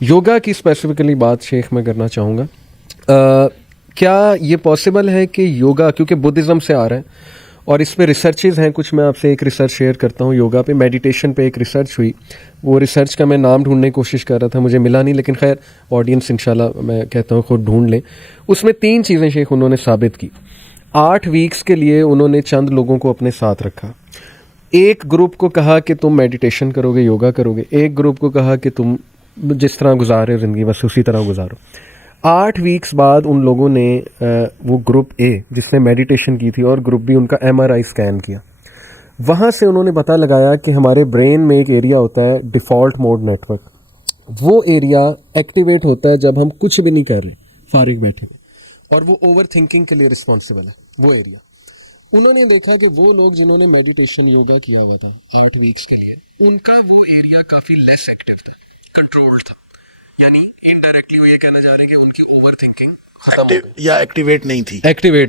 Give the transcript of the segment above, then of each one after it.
योगा की स्पेसिफिकली बात शेख मैं करना चाहूँगा। क्या ये पॉसिबल है कि योगा, क्योंकि बुद्धिज़्म से आ रहा है और इस पे रिसर्चेज हैं कुछ, मैं आपसे एक रिसर्च शेयर करता हूँ। योगा पे, मेडिटेशन पे एक रिसर्च हुई, वो रिसर्च का मैं नाम ढूंढने की कोशिश कर रहा था, मुझे मिला नहीं, लेकिन खैर ऑडियंस इंशाल्लाह मैं कहता हूँ खुद ढूंढ लें। उसमें 3 चीज़ें शेख उन्होंने साबित की। 8 वीक्स के लिए उन्होंने चंद लोगों को अपने साथ रखा। एक ग्रुप को कहा कि तुम मेडिटेशन करोगे, योगा करोगे। एक ग्रुप को कहा कि तुम जिस तरह गुजार रहे हो ज़िंदगी बस उसी तरह गुजारो। 8 वीक्स बाद उन लोगों ने वो ग्रुप ए जिसने मेडिटेशन की थी और ग्रुप बी उनका MRI स्कैन किया। वहाँ से उन्होंने पता लगाया कि हमारे ब्रेन में एक एरिया होता है डिफ़ॉल्ट मोड नेटवर्क, वो एरिया एक्टिवेट होता है जब हम कुछ भी नहीं कर रहे, फारिग बैठे हुए, और वो ओवर थिंकिंग के लिए रिस्पॉन्सिबल है वो एरिया। उन्होंने देखा कि वो लोग जिन्होंने मेडिटेशन योगा किया हुआ था 8 वीक्स के लिए, उनका वो एरिया काफ़ी लेस एक्टिव था, कंट्रोल्ड था। यानी इनडायरेक्टली वो ये कहना चाह रहे हैं कि उनकी ओवर थिंकिंग खत्म या एक्टिवेट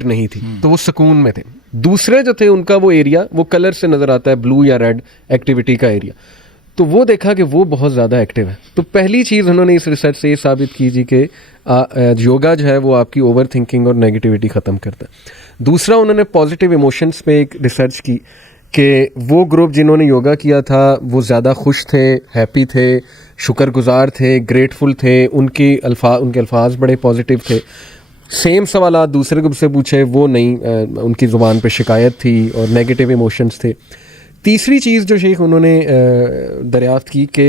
नहीं थी, तो वो सुकून में थे। दूसरे जो थे उनका वो एरिया, वो कलर से नज़र आता है, ब्लू या रेड एक्टिविटी का एरिया, तो वो देखा कि वो बहुत ज़्यादा एक्टिव है। तो पहली चीज़ उन्होंने इस रिसर्च से ये साबित की जी कि योगा जो है वो आपकी ओवर थिंकिंग और नेगेटिविटी ख़त्म करता है। दूसरा, उन्होंने पॉजिटिव इमोशंस पे एक रिसर्च की कि वो ग्रुप जिन्होंने योगा किया था वो ज़्यादा खुश थे, हैप्पी थे, शुक्रगुजार थे, ग्रेटफुल थे, उनके अल्फाज बड़े पॉजिटिव थे। सेम सवाल दूसरे ग्रुप से पूछे, वो नहीं, उनकी ज़ुबान पे शिकायत थी और नेगेटिव इमोशंस थे। तीसरी चीज़ जो शेख उन्होंने दरियाफ्त की कि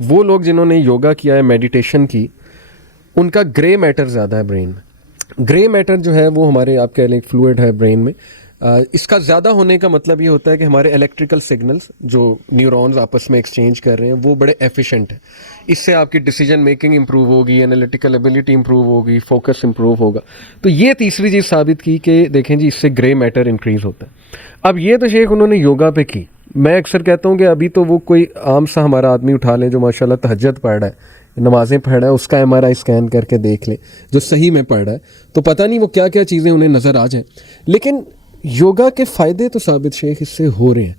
वो लोग जिन्होंने योगा किया है, मेडिटेशन की, उनका ग्रे मैटर ज़्यादा है ब्रेन में। ग्रे मैटर जो है वो हमारे, आप कह लें, फ्लूइड है ब्रेन में। इसका ज़्यादा होने का मतलब ये होता है कि हमारे इलेक्ट्रिकल सिग्नल्स जो न्यूरॉन्स आपस में एक्सचेंज कर रहे हैं वो बड़े एफिशिएंट है। इससे आपकी डिसीजन मेकिंग इंप्रूव होगी, एनालिटिकल एबिलिटी इंप्रूव होगी, फोकस इंप्रूव होगा। तो ये तीसरी चीज़ साबित की कि देखें जी, इससे ग्रे मैटर इंक्रीज़ होता है। अब ये तो शेख उन्होंने योगा पे की। मैं अक्सर कहता हूँ कि अभी तो वो कोई आम सा हमारा आदमी उठा लें जो माशाल्लाह तहज्जुद पढ़ रहा है, नमाज़ें पढ़ रहा है, उसका MRI स्कैन करके देख ले जो सही में पढ़ रहा है, तो पता नहीं वो क्या क्या चीज़ें उन्हें नज़र आ जाए। लेकिन योगा के फ़ायदे तो साबित शेख इससे हो रहे हैं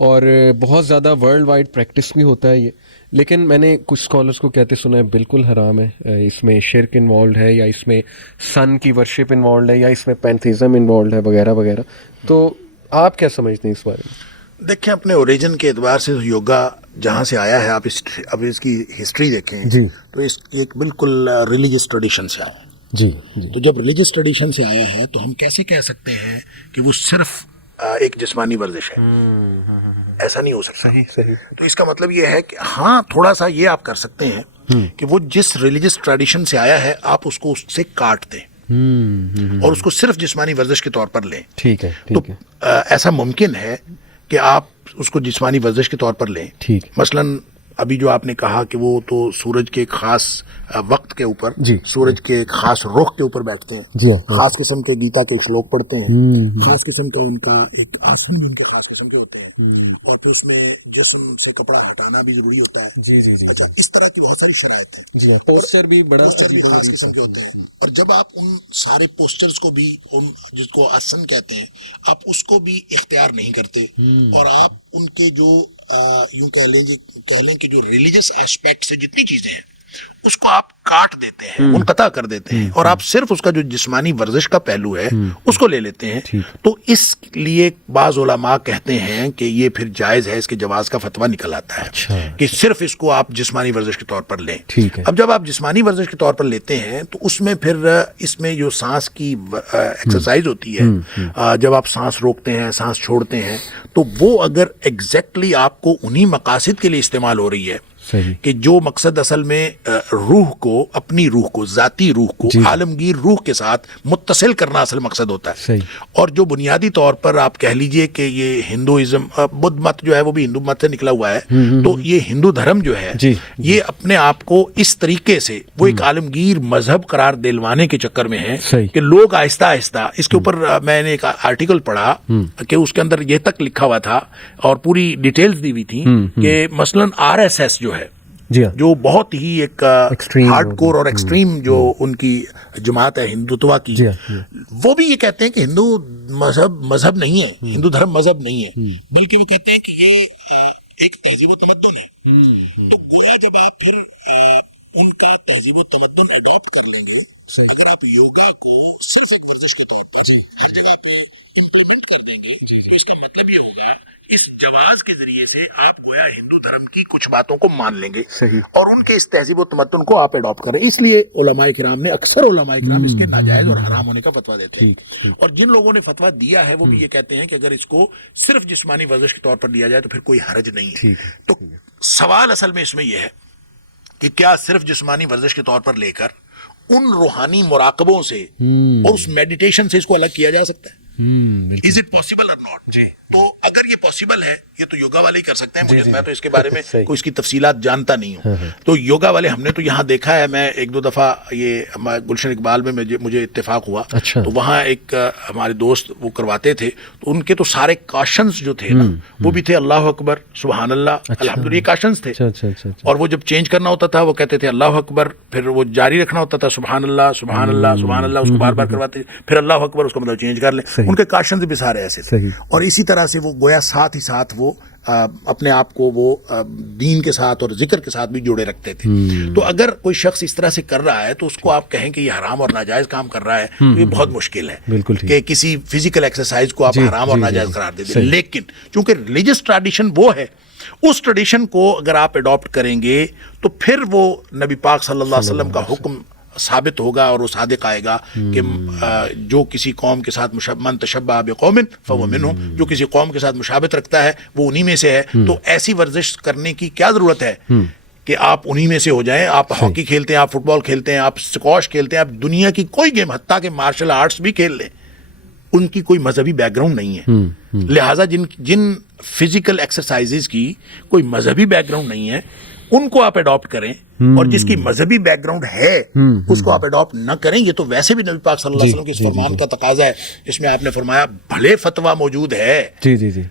और बहुत ज़्यादा वर्ल्ड वाइड प्रैक्टिस भी होता है ये। लेकिन मैंने कुछ स्कॉलर्स को कहते सुना है बिल्कुल हराम है, इसमें शिर्क इन्वॉल्व है, या इसमें सन की वर्शिप इन्वॉल्व है, या इसमें पैंथीज़म इन्वॉल्व है, वगैरह वगैरह। तो आप क्या समझते हैं इस बारे में? देखें, अपने ओरिजिन के एतबार से योगा जहाँ से आया है, आप अब इसकी हिस्ट्री देखें जी, तो इस एक बिल्कुल रिलीजियस ट्रेडिशन से आया है। जी जी। तो जब रिलीजियस ट्रेडिशन से आया है तो हम कैसे कह सकते हैं कि वो सिर्फ एक जिस्मानी वर्जिश है? ऐसा नहीं हो सकता। सही सही। तो इसका मतलब ये है कि हाँ, थोड़ा सा ये आप कर सकते हैं कि वो जिस रिलीजियस ट्रेडिशन से आया है आप उसको उससे काट दें और उसको सिर्फ जिस्मानी वर्जिश के तौर पर लें। ठीक है, तो ठीक है। ऐसा मुमकिन है कि आप उसको जिस्मानी वर्जिश के तौर पर लें। ठीक। मसलन अभी जो आपने कहा कि वो तो सूरज के खास वक्त के ऊपर, सूरज के खास रुख के ऊपर बैठते हैं, जी, खास किस्म के गीता के श्लोक पढ़ते हैं, खास किस्म का उनका एक आसन उनके खास किस्म के होते हैं, और फिर उसमें जिस्म से कपड़ा हटाना भी जरूरी होता है। जी जी जी। अच्छा, इस तरह की बहुत सारी शराइत है। पोस्चर भी बड़ा खास किस्म के होते हैं, और जब आप उन सारे पोस्चर्स को भी, उन जिसको आसन कहते हैं, आप उसको भी इख्तियार नहीं करते और आप उनके जो यूं कह लें कि जो रिलीजियस एस्पेक्ट से जितनी चीजें हैं उसको आप काट देते हैं, मुनक़ता कर देते हैं, और आप सिर्फ उसका जो जिस्मानी वर्जिश का पहलू है उसको ले लेते हैं। तो इसलिए बाज़ उलमा कहते हैं कि ये फिर जायज़ है, इसके जवाज़ का फतवा निकल आता है। अच्छा। कि सिर्फ इसको आप जिस्मानी वर्जिश के तौर पर लें। ठीक है। अब जब आप जिस्मानी वर्जिश के तौर पर लेते हैं तो उसमें फिर इसमें जो सांस की एक्सरसाइज होती है, जब आप सांस रोकते हैं, सांस छोड़ते हैं, तो वो अगर एग्जैक्टली आपको उन्हीं मकासद के लिए इस्तेमाल हो रही है कि जो मकसद असल में रूह को, अपनी रूह को, ज़ाती रूह को आलमगीर रूह के साथ मुत्तसिल करना असल मकसद होता है। और जो बुनियादी तौर पर आप कह लीजिए कि ये हिंदुइज्म, बुद्ध मत जो है वो भी हिंदू मत से निकला हुआ है, तो ये हिंदू धर्म जो है ये अपने आप को इस तरीके से वो एक आलमगीर मजहब करार दिलवाने के चक्कर में है कि लोग आहिस्ता आहिस्ता इसके ऊपर, मैंने एक आर्टिकल पढ़ा कि उसके अंदर ये तक लिखा हुआ था और पूरी डिटेल्स दी हुई थी कि मसलन RSS जो है, जो बहुत ही एक हार्डकोर और एक्सट्रीम जो उनकी जमात है हिंदुत्व की, वो भी ये कहते हैं कि हिंदू मजहब नहीं है, हिंदू धर्म मजहब नहीं है, बल्कि वो कहते हैं कि ये एक तहजीब व तमद्दुन है। तो गोया जब आप फिर उनका तहजीब व तमद्दुन अडॉप्ट कर लेंगे, अगर आप योगा को सिर्फ एक वर्जिश के तौर पर हर जगह पे इम्प्लीमेंट कर देंगे, तो इसका मतलब ये होगा इस जवाज के जरिए से आप गोया हिंदू धर्म की कुछ बातों को मान लेंगे सही। और उनके इस तहजीब व तमद्दुन को आप अडॉप्ट करें। इसलिए उलमाए किराम ने अक्सर उलमाए किराम इसके नाजायज और हराम होने का फतवा देते हैं, और जिन लोगों ने फतवा दिया है वो भी ये कहते हैं कि अगर इसको सिर्फ जिस्मानी वर्जिश के तौर पर दिया जाए तो फिर कोई हरज नहीं है। तो सवाल असल में इसमें यह है कि क्या सिर्फ जिस्मानी वर्जिश के तौर पर लेकर उन रूहानी मुराकबों से और उस मेडिटेशन से इसको अलग किया जा सकता है? इज इट पॉसिबल और नॉट? तो अगर ये पॉसिबल है, ये तो योगा वाले ही कर सकते हैं, मैं तो इसके बारे में कोई इसकी तफसीलात जानता नहीं हूँ। तो योगा वाले हमने तो यहाँ देखा है, मैं एक दो दफा ये गुलशन इकबाल में मुझे इत्तेफाक हुआ। अच्छा। तो वहाँ एक हमारे दोस्त वो करवाते थे, तो उनके तो सारे काशंस जो थे ना वो भी थे अल्लाह अकबर, सुबहान अल्लाह, अल्हम्दुलिल्लाह, ये काशंस थे। अच्छा। और वो जब चेंज करना होता था वो कहते थे अल्लाह अकबर, फिर वो जारी रखना होता था सुबहान अल्लाह सुबहान अल्लाह सुबहान अल्लाह, उसको बार बार करवाते, फिर अल्लाह अकबर, उसका मतलब चेंज कर लें। उनके काशंस भी सारे ऐसे थे। और इसी तरह से वो गोया साथ ही साथ वो अपने आप को वो दीन के साथ और जिक्र के साथ भी जोड़े रखते थे। तो अगर कोई शख्स इस तरह से कर रहा है तो उसको आप कहें कि ये हराम और नाजायज काम कर रहा है, तो ये बहुत मुश्किल है बिल्कुल कि किसी फिजिकल एक्सरसाइज को आप हराम और नाजायज करार दे दें। लेकिन चूंकि रिलीजियस ट्रेडिशन वो है, उस ट्रेडिशन को अगर आप अडॉप्ट करेंगे तो फिर वो नबी पाक सल्लल्लाहु अलैहि वसल्लम का हुक्म साबित होगा और वो सादिक आएगा कि जो किसी कौम के साथ मन तशब्बह बिकौमिन फहुव मिनहुम, जो किसी कौम के साथ मुशाबत रखता है वो उन्हीं में से है। तो ऐसी वर्जिश करने की क्या जरूरत है कि आप उन्हीं में से हो जाएं। आप हॉकी खेलते हैं, आप फुटबॉल खेलते हैं, आप स्क्वॉश खेलते हैं, आप दुनिया की कोई गेम, हत्ता के मार्शल आर्ट्स भी खेल लें, उनकी कोई मजहबी बैकग्राउंड नहीं है। लिहाजा जिन फिजिकल एक्सरसाइजेज की कोई मजहबी बैकग्राउंड नहीं है उनको आप अडॉप्ट करें, और जिसकी मजहबी बैकग्राउंड है उसको आप अडॉप्ट न करें। ये तो वैसे भी नबी पाक सल्लल्लाहु अलैहि वसल्लम के इस फरमान का तकाजा है, जिसमें आपने फरमाया भले फतवा मौजूद है। जी।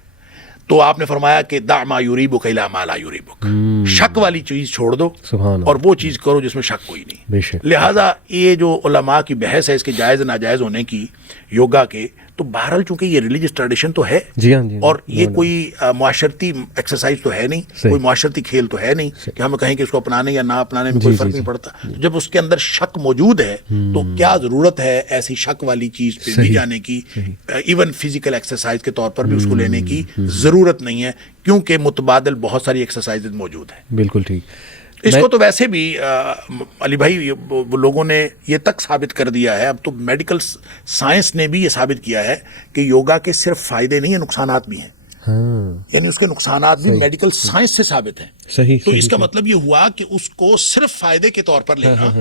तो आपने फरमाया कि दा मा युरीबुक इला मा ला युरीबुक, शक वाली चीज छोड़ दो और वो चीज करो जिसमें शक कोई नहीं। लिहाजा ये जो उलमा की बहस है इसके जायज नाजायज होने की योगा के, तो बहरहाल चूंकि ये रिलीजियस ट्रेडिशन तो है जी हाँ, और ये कोई मुआशरती एक्सरसाइज तो है नहीं, कोई मुआशरती खेल तो है नहीं कि हम कहें कि इसको अपनाने या ना अपनाने में कोई फर्क नहीं पड़ता। तो जब उसके अंदर शक मौजूद है तो क्या जरूरत है ऐसी शक वाली चीज पे भी जाने की? इवन फिजिकल एक्सरसाइज के तौर पर भी उसको लेने की जरूरत नहीं है, क्योंकि मुतबादिल बहुत सारी एक्सरसाइज मौजूद है। बिल्कुल ठीक। इसको तो वैसे भी अली भाई वो लोगों ने ये तक साबित कर दिया है, अब तो मेडिकल साइंस ने भी ये साबित किया है कि योगा के सिर्फ फायदे नहीं है, नुकसानात भी हैं। यानी उसके नुकसानात भी मेडिकल साइंस से साबित हैं। तो इसका मतलब ये हुआ कि उसको सिर्फ फायदे के तौर पर लेना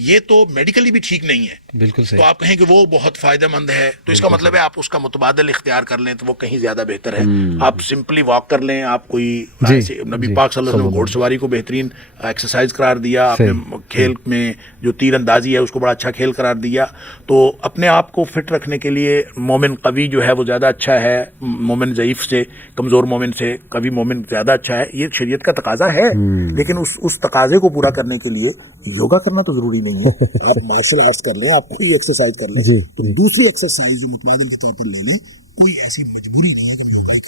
ये तो मेडिकली भी ठीक नहीं है। बिल्कुल सही। तो आप कहें कि वो बहुत फायदेमंद है, तो इसका मतलब है आप उसका मुतबादल इख्तियार कर लें तो वो कहीं ज्यादा बेहतर है। आप सिंपली वॉक कर लें, आप कोई नबी पाक सल्लल्लाहु अलैहि वसल्लम घोड़सवारी को बेहतरीन एक्सरसाइज करार दिया, आपने खेल में जो तीर अंदाजी है उसको बड़ा अच्छा खेल करार दिया। तो अपने आप को फिट रखने के लिए मोमिन कवी जो है वो ज्यादा अच्छा है मोमिन ज़ईफ से, कमजोर मोमिन से कवी मोमिन ज्यादा अच्छा है, ये शरीयत का तकाजा है। लेकिन उस तकाजे को पूरा करने के लिए योगा करना तो जरूरी नहीं है। आप मार्शल आर्ट्स कर लें, आप कोई एक्सरसाइज कर लें, तो दूसरी एक्सरसाइज जो मुतबादिल के तौर पर लेना कोई ऐसी मजबूरी नहीं है।